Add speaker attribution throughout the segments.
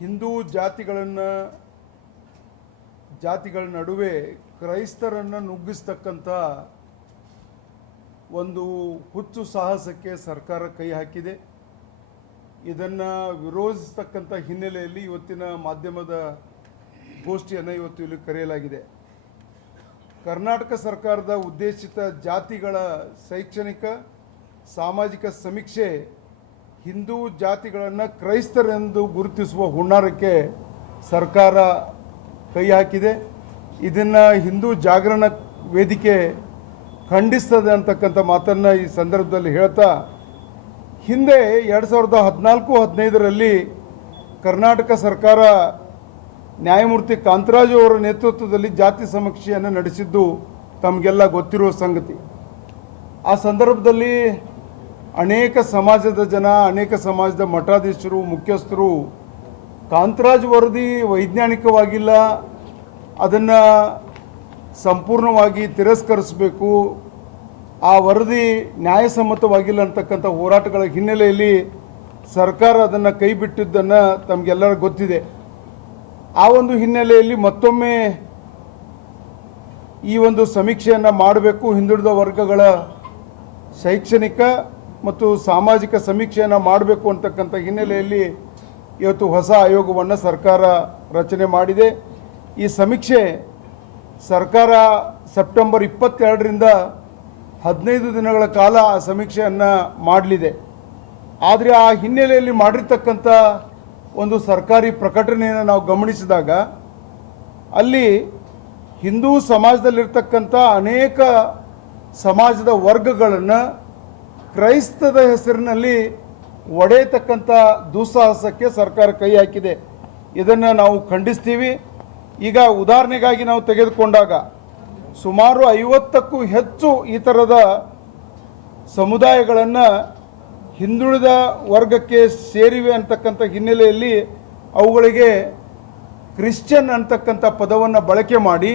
Speaker 1: ಹಿಂದೂ ಜಾತಿಗಳನ್ನು, ಜಾತಿಗಳ ನಡುವೆ ಕ್ರೈಸ್ತರನ್ನು ನುಗ್ಗಿಸ್ತಕ್ಕಂಥ ಒಂದು ಹುಚ್ಚು ಸಾಹಸಕ್ಕೆ ಸರ್ಕಾರ ಕೈ ಹಾಕಿದೆ. ಇದನ್ನು ವಿರೋಧಿಸ್ತಕ್ಕಂಥ ಹಿನ್ನೆಲೆಯಲ್ಲಿ ಇವತ್ತಿನ ಮಾಧ್ಯಮದ ಗೋಷ್ಠಿಯನ್ನು ಇವತ್ತು ಇಲ್ಲಿ ಕರೆಯಲಾಗಿದೆ. ಕರ್ನಾಟಕ ಸರ್ಕಾರದ ಉದ್ದೇಶಿತ ಜಾತಿಗಳ ಶೈಕ್ಷಣಿಕ, ಸಾಮಾಜಿಕ ಸಮೀಕ್ಷೆ ಹಿಂದೂ ಜಾತಿಗಳನ್ನು ಕ್ರೈಸ್ತರೆಂದು ಗುರುತಿಸುವ ಹುನ್ನಾರಕ್ಕೆ ಸರ್ಕಾರ ಕೈ ಹಾಕಿದೆ. ಇದನ್ನು ಹಿಂದೂ ಜಾಗರಣ ವೇದಿಕೆ ಖಂಡಿಸ್ತದೆ ಅಂತಕ್ಕಂಥ ಮಾತನ್ನು ಈ ಸಂದರ್ಭದಲ್ಲಿ ಹೇಳ್ತಾ, ಹಿಂದೆ ಎರಡು ಸಾವಿರದ ಹದಿನಾಲ್ಕು, ಹದಿನೈದರಲ್ಲಿ ಕರ್ನಾಟಕ ಸರ್ಕಾರ ನ್ಯಾಯಮೂರ್ತಿ ಕಾಂತರಾಜು ಅವರ ನೇತೃತ್ವದಲ್ಲಿ ಜಾತಿ ಸಮೀಕ್ಷೆಯನ್ನು ನಡೆಸಿದ್ದು ತಮಗೆಲ್ಲ ಗೊತ್ತಿರುವ ಸಂಗತಿ. ಆ ಸಂದರ್ಭದಲ್ಲಿ ಅನೇಕ ಸಮಾಜದ ಜನ, ಅನೇಕ ಸಮಾಜದ ಮಠಾಧೀಶರು, ಮುಖ್ಯಸ್ಥರು, ಕಾಂತರಾಜ್ ವರದಿ ವೈಜ್ಞಾನಿಕವಾಗಿಲ್ಲ, ಅದನ್ನು ಸಂಪೂರ್ಣವಾಗಿ ತಿರಸ್ಕರಿಸಬೇಕು. ಆ ವರದಿ ನ್ಯಾಯಸಮ್ಮತವಾಗಿಲ್ಲ ಅಂತಕ್ಕಂಥ ಹೋರಾಟಗಳ ಹಿನ್ನೆಲೆಯಲ್ಲಿ ಸರ್ಕಾರ ಅದನ್ನು ಕೈ ಬಿಟ್ಟಿದ್ದನ್ನು ತಮಗೆಲ್ಲರಿಗೂ ಗೊತ್ತಿದೆ. ಆ ಒಂದು ಹಿನ್ನೆಲೆಯಲ್ಲಿ ಮತ್ತೊಮ್ಮೆ ಈ ಒಂದು ಸಮೀಕ್ಷೆಯನ್ನು ಮಾಡಬೇಕು ಹಿಂದುಳಿದ ವರ್ಗಗಳ ಶೈಕ್ಷಣಿಕ ಮತ್ತು ಸಾಮಾಜಿಕ ಸಮೀಕ್ಷೆಯನ್ನು ಮಾಡಬೇಕು ಅಂತಕ್ಕಂಥ ಹಿನ್ನೆಲೆಯಲ್ಲಿ ಇವತ್ತು ಹೊಸ ಆಯೋಗವನ್ನು ಸರ್ಕಾರ ರಚನೆ ಮಾಡಿದೆ. ಈ ಸಮೀಕ್ಷೆ ಸರ್ಕಾರ ಸೆಪ್ಟೆಂಬರ್ ಇಪ್ಪತ್ತೆರಡರಿಂದ ಹದಿನೈದು ದಿನಗಳ ಕಾಲ ಆ ಸಮೀಕ್ಷೆಯನ್ನು ಮಾಡಲಿದೆ. ಆದರೆ ಆ ಹಿನ್ನೆಲೆಯಲ್ಲಿ ಮಾಡಿರ್ತಕ್ಕಂಥ ಒಂದು ಸರ್ಕಾರಿ ಪ್ರಕಟಣೆಯನ್ನು ನಾವು ಗಮನಿಸಿದಾಗ ಅಲ್ಲಿ ಹಿಂದೂ ಸಮಾಜದಲ್ಲಿರ್ತಕ್ಕಂಥ ಅನೇಕ ಸಮಾಜದ ವರ್ಗಗಳನ್ನು ಕ್ರೈಸ್ತದ ಹೆಸರಿನಲ್ಲಿ ಒಡೆಯತಕ್ಕಂಥ ದುಸ್ಸಾಹಸಕ್ಕೆ ಸರ್ಕಾರ ಕೈ ಹಾಕಿದೆ. ಇದನ್ನು ನಾವು ಖಂಡಿಸ್ತೀವಿ. ಈಗ ಉದಾಹರಣೆಗಾಗಿ ನಾವು ತೆಗೆದುಕೊಂಡಾಗ ಸುಮಾರು ಐವತ್ತಕ್ಕೂ ಹೆಚ್ಚು ಈ ಥರದ ಸಮುದಾಯಗಳನ್ನು ಹಿಂದುಳಿದ ವರ್ಗಕ್ಕೆ ಸೇರಿವೆ ಅಂತಕ್ಕಂಥ ಹಿನ್ನೆಲೆಯಲ್ಲಿ ಅವುಗಳಿಗೆ ಕ್ರಿಶ್ಚಿಯನ್ ಅಂತಕ್ಕಂಥ ಪದವನ್ನು ಬಳಕೆ ಮಾಡಿ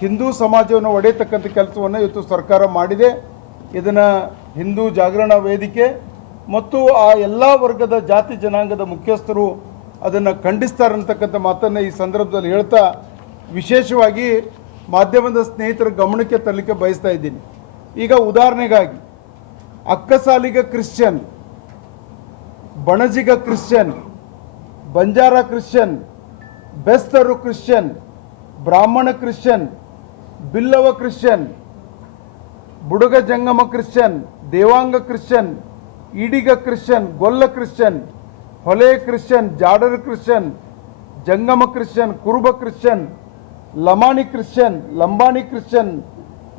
Speaker 1: ಹಿಂದೂ ಸಮಾಜವನ್ನು ಒಡೆಯತಕ್ಕಂಥ ಕೆಲಸವನ್ನು ಇವತ್ತು ಸರ್ಕಾರ ಮಾಡಿದೆ. ಇದನ್ನು ಹಿಂದೂ ಜಾಗರಣ ವೇದಿಕೆ ಮತ್ತು ಆ ಎಲ್ಲ ವರ್ಗದ ಜಾತಿ ಜನಾಂಗದ ಮುಖ್ಯಸ್ಥರು ಅದನ್ನು ಖಂಡಿಸ್ತಾರಂತಕ್ಕಂಥ ಮಾತನ್ನು ಈ ಸಂದರ್ಭದಲ್ಲಿ ಹೇಳ್ತಾ ವಿಶೇಷವಾಗಿ ಮಾಧ್ಯಮದ ಸ್ನೇಹಿತರ ಗಮನಕ್ಕೆ ತರಲಿಕ್ಕೆ ಬಯಸ್ತಾ ಇದ್ದೀನಿ. ಈಗ ಉದಾಹರಣೆಗಾಗಿ ಅಕ್ಕಸಾಲಿಗ ಕ್ರಿಶ್ಚಿಯನ್, ಬಣಜಿಗ ಕ್ರಿಶ್ಚಿಯನ್, ಬಂಜಾರ ಕ್ರಿಶ್ಚಿಯನ್, ಬೆಸ್ತರು ಕ್ರಿಶ್ಚಿಯನ್, ಬ್ರಾಹ್ಮಣ ಕ್ರಿಶ್ಚಿಯನ್, ಬಿಲ್ಲವ ಕ್ರಿಶ್ಚಿಯನ್ ಬುಡುಗ ಜಂಗಮ ಕ್ರಿಶ್ಚಿಯನ್ ದೇವಾಂಗ ಕ್ರಿಶ್ಚಿಯನ್ ಈಡಿಗ ಕ್ರಿಶ್ಚಿಯನ್ ಗೊಲ್ಲ ಕ್ರಿಶ್ಚಿಯನ್ ಹೊಲೆ ಕ್ರಿಶ್ಚಿಯನ್ ಜಾಡರ್ ಕ್ರಿಶ್ಚಿಯನ್ ಜಂಗಮ ಕ್ರಿಶ್ಚಿಯನ್ ಕುರುಬ ಕ್ರಿಶ್ಚಿಯನ್ ಲಮಾಣಿ ಕ್ರಿಶ್ಚಿಯನ್ ಲಂಬಾಣಿ ಕ್ರಿಶ್ಚಿಯನ್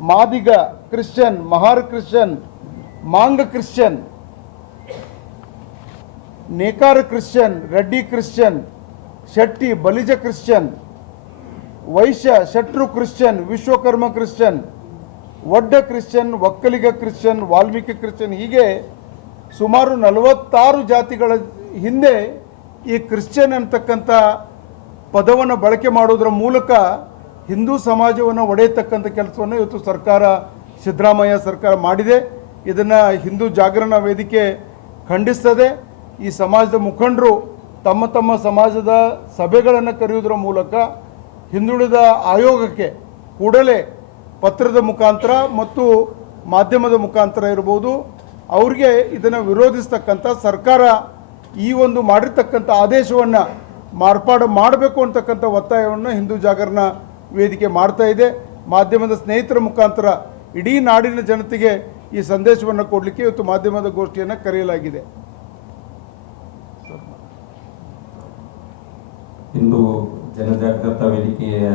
Speaker 1: ಮಾದಿಗ ಕ್ರಿಶ್ಚಿಯನ್ ಮಹಾರ್ ಕ್ರಿಶ್ಚಿಯನ್ ಮಾಂಗ ಕ್ರಿಶ್ಚಿಯನ್ ನೇಕಾರ ಕ್ರಿಶ್ಚಿಯನ್ ರೆಡ್ಡಿ ಕ್ರಿಶ್ಚಿಯನ್ ಶೆಟ್ಟಿ ಬಲಿಜ ಕ್ರಿಶ್ಚಿಯನ್ ವೈಶ್ಯ ಶೆಟ್ರು ಕ್ರಿಶ್ಚಿಯನ್ ವಿಶ್ವಕರ್ಮ ಕ್ರಿಶ್ಚಿಯನ್ ಒಡ್ಡ ಕ್ರಿಶ್ಚಿಯನ್, ಒಕ್ಕಲಿಗ ಕ್ರಿಶ್ಚಿಯನ್, ವಾಲ್ಮೀಕಿ ಕ್ರಿಶ್ಚಿಯನ್ ಹೀಗೆ ಸುಮಾರು ನಲವತ್ತಾರು ಜಾತಿಗಳ ಹಿಂದೆ ಈ ಕ್ರಿಶ್ಚಿಯನ್ ಅಂತಕ್ಕಂಥ ಪದವನ್ನು ಬಳಕೆ ಮಾಡೋದ್ರ ಮೂಲಕ ಹಿಂದೂ ಸಮಾಜವನ್ನು ಒಡೆಯತಕ್ಕಂಥ ಕೆಲಸವನ್ನು ಇವತ್ತು ಸರ್ಕಾರ, ಸಿದ್ದರಾಮಯ್ಯ ಸರ್ಕಾರ ಮಾಡಿದೆ. ಇದನ್ನು ಹಿಂದೂ ಜಾಗರಣ ವೇದಿಕೆ ಖಂಡಿಸ್ತದೆ. ಈ ಸಮಾಜದ ಮುಖಂಡರು ತಮ್ಮ ತಮ್ಮ ಸಮಾಜದ ಸಭೆಗಳನ್ನು ಕರೆಯುವುದರ ಮೂಲಕ ಹಿಂದುಳಿದ ಆಯೋಗಕ್ಕೆ ಕೂಡಲೇ ಪತ್ರದ ಮುಖಾಂತರ ಮತ್ತು ಮಾಧ್ಯಮದ ಮುಖಾಂತರ ಇರ್ಬೋದು, ಅವ್ರಿಗೆ ಇದನ್ನು ವಿರೋಧಿಸ್ತಕ್ಕಂಥ ಸರ್ಕಾರ ಈ ಒಂದು ಮಾಡಿರ್ತಕ್ಕಂಥ ಆದೇಶವನ್ನು ಮಾರ್ಪಾಡು ಮಾಡಬೇಕು ಅಂತಕ್ಕಂಥ ಒತ್ತಾಯವನ್ನು ಹಿಂದೂ ಜಾಗರಣ ವೇದಿಕೆ ಮಾಡ್ತಾ ಇದೆ. ಮಾಧ್ಯಮದ ಸ್ನೇಹಿತರ ಮುಖಾಂತರ ಇಡೀ ನಾಡಿನ ಜನತೆಗೆ ಈ ಸಂದೇಶವನ್ನು ಕೊಡಲಿಕ್ಕೆ ಇವತ್ತು ಮಾಧ್ಯಮದ ಗೋಷ್ಠಿಯನ್ನು ಕರೆಯಲಾಗಿದೆ.
Speaker 2: ಇಂದು ಜನಜಾಗೃತ ವೇದಿಕೆಯ